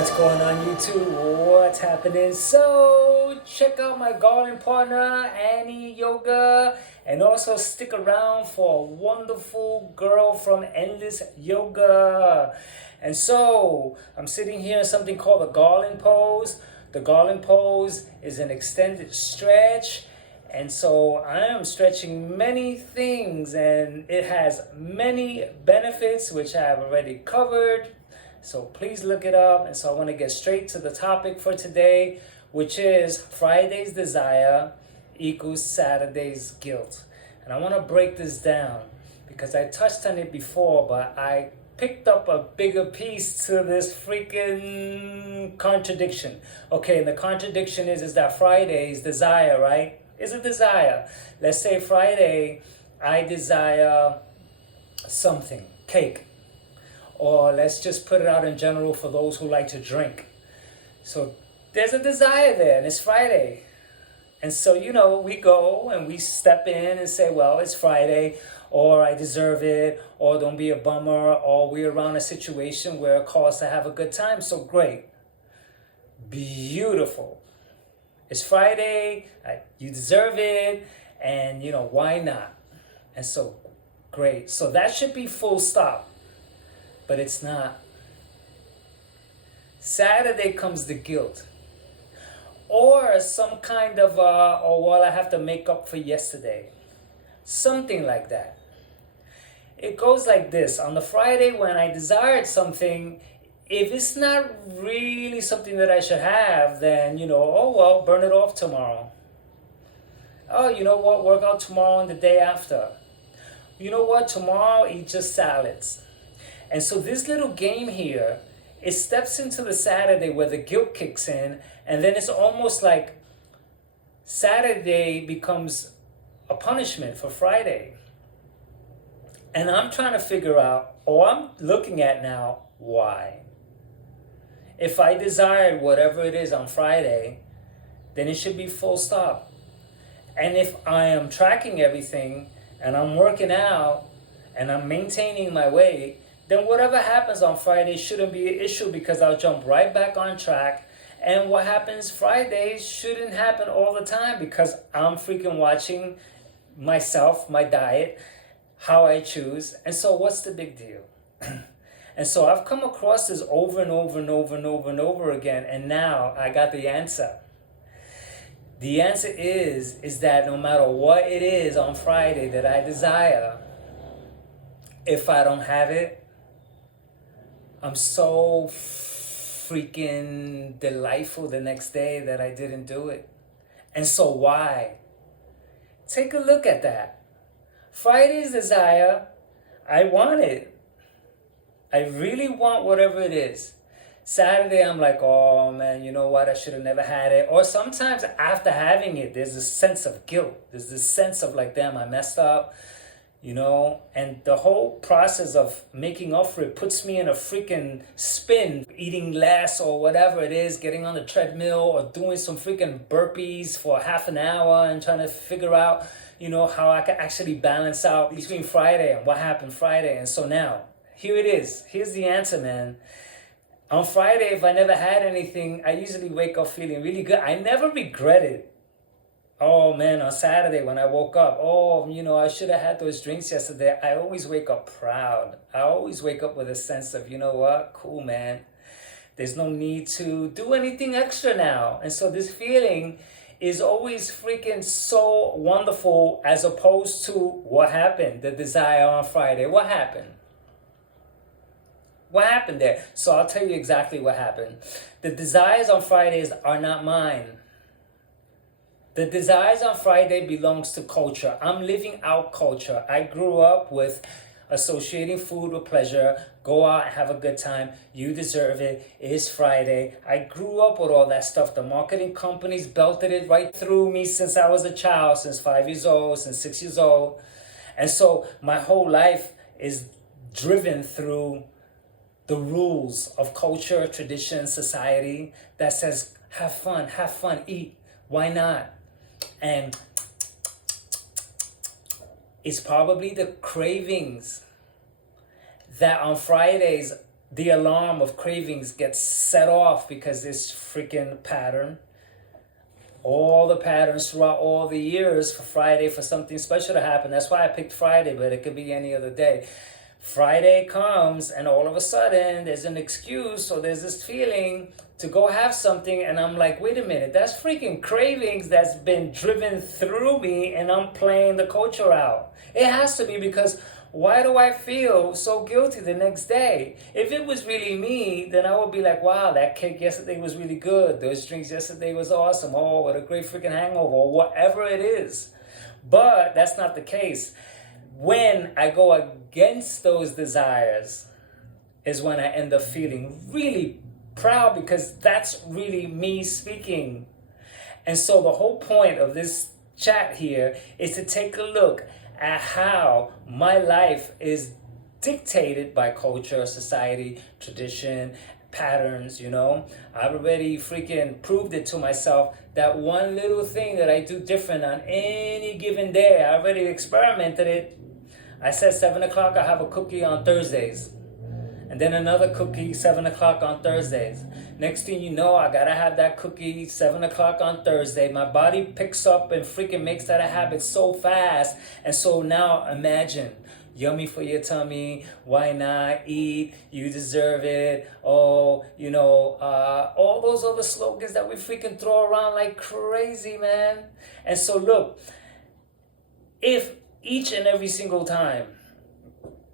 What's going on YouTube? What's happening? So check out my Garland partner, Annie Yoga, and also stick around for a wonderful girl from Endless Yoga. And so I'm sitting here in something called the Garland pose. The Garland pose is an extended stretch. And so I am stretching many things, and it has many benefits which I have already covered. So please look it up. And so I want to get straight to the topic for today, which is Friday's desire equals Saturday's guilt. And I want to break this down because I touched on it before, but I picked up a bigger piece to this freaking contradiction. Okay, and the contradiction is that Friday's desire, right, is a desire. Let's say Friday, I desire something, cake. Or let's just put it out in general for those who like to drink. So there's a desire there, and it's Friday. And so, we go and we step in and say, well, it's Friday, or I deserve it, or don't be a bummer, or we're around a situation where it calls to have a good time. So great. Beautiful. It's Friday, you deserve it, and, why not? And so, great. So that should be full stop. But it's not. Saturday comes the guilt. Or some kind of, I have to make up for yesterday. Something like that. It goes like this. On the Friday when I desired something, if it's not really something that I should have, then, burn it off tomorrow. Oh, you know what? Work out tomorrow and the day after. You know what? Tomorrow, eat just salads. And so this little game here, it steps into the Saturday where the guilt kicks in, and then it's almost like Saturday becomes a punishment for Friday. And I'm trying to figure out, or I'm looking at now, why. If I desired whatever it is on Friday, then it should be full stop. And if I am tracking everything, and I'm working out, and I'm maintaining my weight, then whatever happens on Friday shouldn't be an issue because I'll jump right back on track. And what happens Friday shouldn't happen all the time because I'm freaking watching myself, my diet, how I choose. And so what's the big deal? And so I've come across this over and over and over and over and over again. And now I got the answer. The answer is that no matter what it is on Friday that I desire, if I don't have it, I'm so freaking delightful the next day that I didn't do it. And so why? Take a look at that. Friday's desire, I want it. I really want whatever it is. Saturday, I'm like, oh man, you know what? I should have never had it. Or sometimes after having it, there's this sense of guilt. There's this sense of like, damn, I messed up. And the whole process of making up for it puts me in a freaking spin, eating less or whatever it is, getting on the treadmill or doing some freaking burpees for half an hour and trying to figure out, how I can actually balance out between Friday and what happened Friday. And so now, here it is. Here's the answer, man. On Friday, if I never had anything, I usually wake up feeling really good. I never regret it. Oh man, on Saturday when I woke up, I should have had those drinks yesterday. I always wake up proud. I always wake up with a sense of, cool, man. There's no need to do anything extra now. And so this feeling is always freaking so wonderful as opposed to what happened, the desire on Friday. What happened? What happened there? So I'll tell you exactly what happened. The desires on Fridays are not mine. The desires on Friday belongs to culture. I'm living out culture. I grew up with associating food with pleasure. Go out and have a good time. You deserve it. It's Friday. I grew up with all that stuff. The marketing companies belted it right through me since I was a child, since 5 years old, since 6 years old. And so my whole life is driven through the rules of culture, tradition, society that says, have fun, eat. Why not? And it's probably the cravings that on Fridays the alarm of cravings gets set off because this freaking pattern, all the patterns throughout all the years for Friday for something special to happen. That's why I picked Friday, but it could be any other day. Friday comes and all of a sudden there's an excuse, or there's this feeling to go have something, and I'm like, wait a minute, that's freaking cravings that's been driven through me, and I'm playing the culture out. It has to be, because why do I feel so guilty the next day? If it was really me, then I would be like, wow, that cake yesterday was really good. Those drinks yesterday was awesome. Oh, what a great freaking hangover, or whatever it is. But that's not the case. When I go against those desires is when I end up feeling really proud, because that's really me speaking. And so the whole point of this chat here is to take a look at how my life is dictated by culture, society, tradition, patterns, you know. I've already freaking proved it to myself that one little thing that I do different on any given day, I already experimented it. I said 7 o'clock, I have a cookie on Thursdays. And then another cookie, 7 o'clock on Thursdays. Next thing you know, I gotta have that cookie 7 o'clock on Thursday. My body picks up and freaking makes that a habit so fast. And so now imagine, yummy for your tummy, why not eat, you deserve it, oh, you know, all those other slogans that we freaking throw around like crazy, man. And so look, if each and every single time,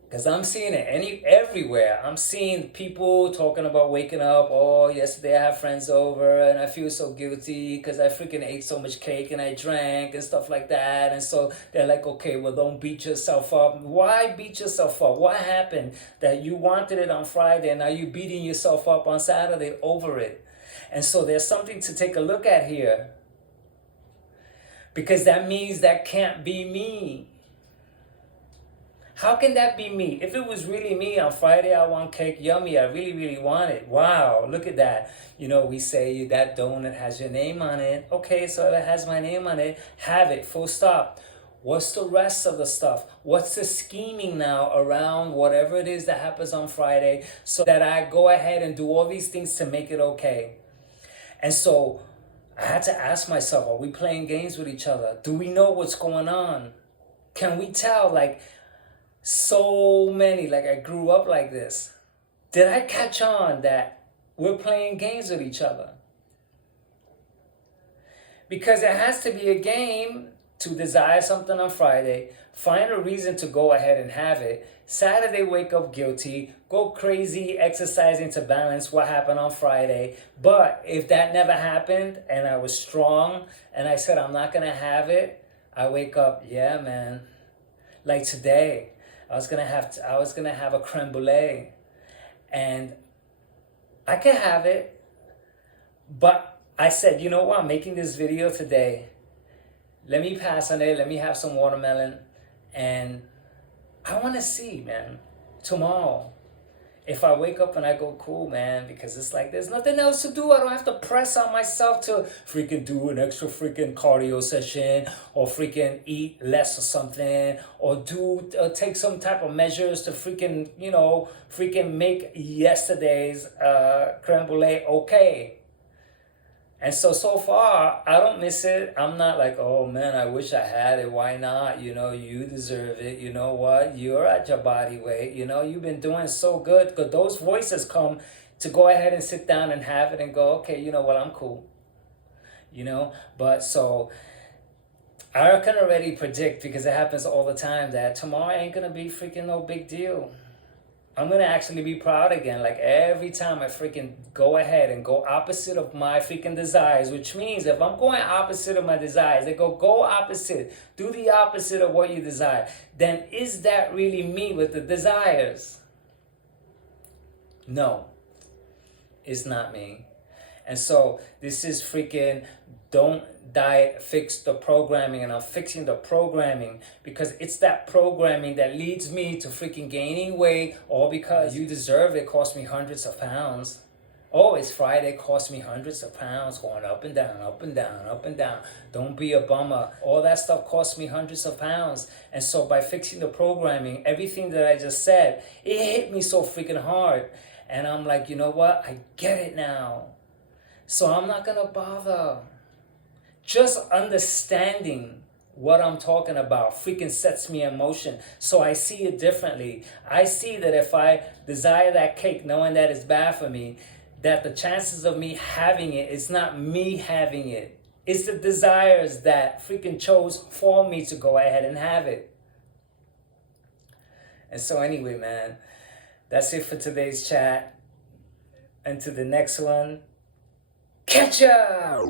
because I'm seeing it everywhere. I'm seeing people talking about waking up. Oh, yesterday I had friends over and I feel so guilty because I freaking ate so much cake and I drank and stuff like that. And so they're like, okay, well, don't beat yourself up. Why beat yourself up? What happened that you wanted it on Friday and now you're beating yourself up on Saturday over it? And so there's something to take a look at here, because that means that can't be me. How can that be me? If it was really me, on Friday I want cake, yummy, I really, really want it. Wow, look at that. You know, we say that donut has your name on it. Okay, so if it has my name on it, have it, full stop. What's the rest of the stuff? What's the scheming now around whatever it is that happens on Friday, so that I go ahead and do all these things to make it okay? And so I had to ask myself, are we playing games with each other? Do we know what's going on? Can we tell, like, so many, like I grew up like this. Did I catch on that we're playing games with each other? Because it has to be a game to desire something on Friday, find a reason to go ahead and have it. Saturday, wake up guilty, go crazy exercising to balance what happened on Friday. But if that never happened and I was strong and I said I'm not gonna have it, I wake up, yeah, man. Like today, I was gonna have a creme brulee, and I can have it, but I said, you know what? I'm making this video today. Let me pass on it. Let me have some watermelon, and I want to see, man, tomorrow. If I wake up and I go, cool, man, because it's like there's nothing else to do. I don't have to press on myself to freaking do an extra freaking cardio session, or freaking eat less or something, or take some type of measures to freaking, you know, freaking make yesterday's creme brulee okay. And so far, I don't miss it. I'm not like, oh man, I wish I had it. Why not? You know, you deserve it. You know what? You're at your body weight. You know, you've been doing so good. Because those voices come to go ahead and sit down and have it and go, okay, you know what? I'm cool. You know, but so I can already predict, because it happens all the time, that tomorrow ain't going to be freaking no big deal. I'm going to actually be proud again. Like every time I freaking go ahead and go opposite of my freaking desires, which means if I'm going opposite of my desires, they go opposite, do the opposite of what you desire, then is that really me with the desires? No, it's not me. And so this is freaking don't diet, fix the programming. And I'm fixing the programming because it's that programming that leads me to freaking gaining weight, all because you deserve it, cost me hundreds of pounds. Oh, it's Friday, cost me hundreds of pounds, going up and down, up and down, up and down. Don't be a bummer. All that stuff cost me hundreds of pounds. And so by fixing the programming, everything that I just said, it hit me so freaking hard. And I'm like, you know what? I get it now. So I'm not going to bother. Just understanding what I'm talking about freaking sets me in motion. So I see it differently. I see that if I desire that cake, knowing that it's bad for me, that the chances of me having it, it's not me having it. It's the desires that freaking chose for me to go ahead and have it. And so anyway, man, that's it for today's chat. Until the next one, catch ya!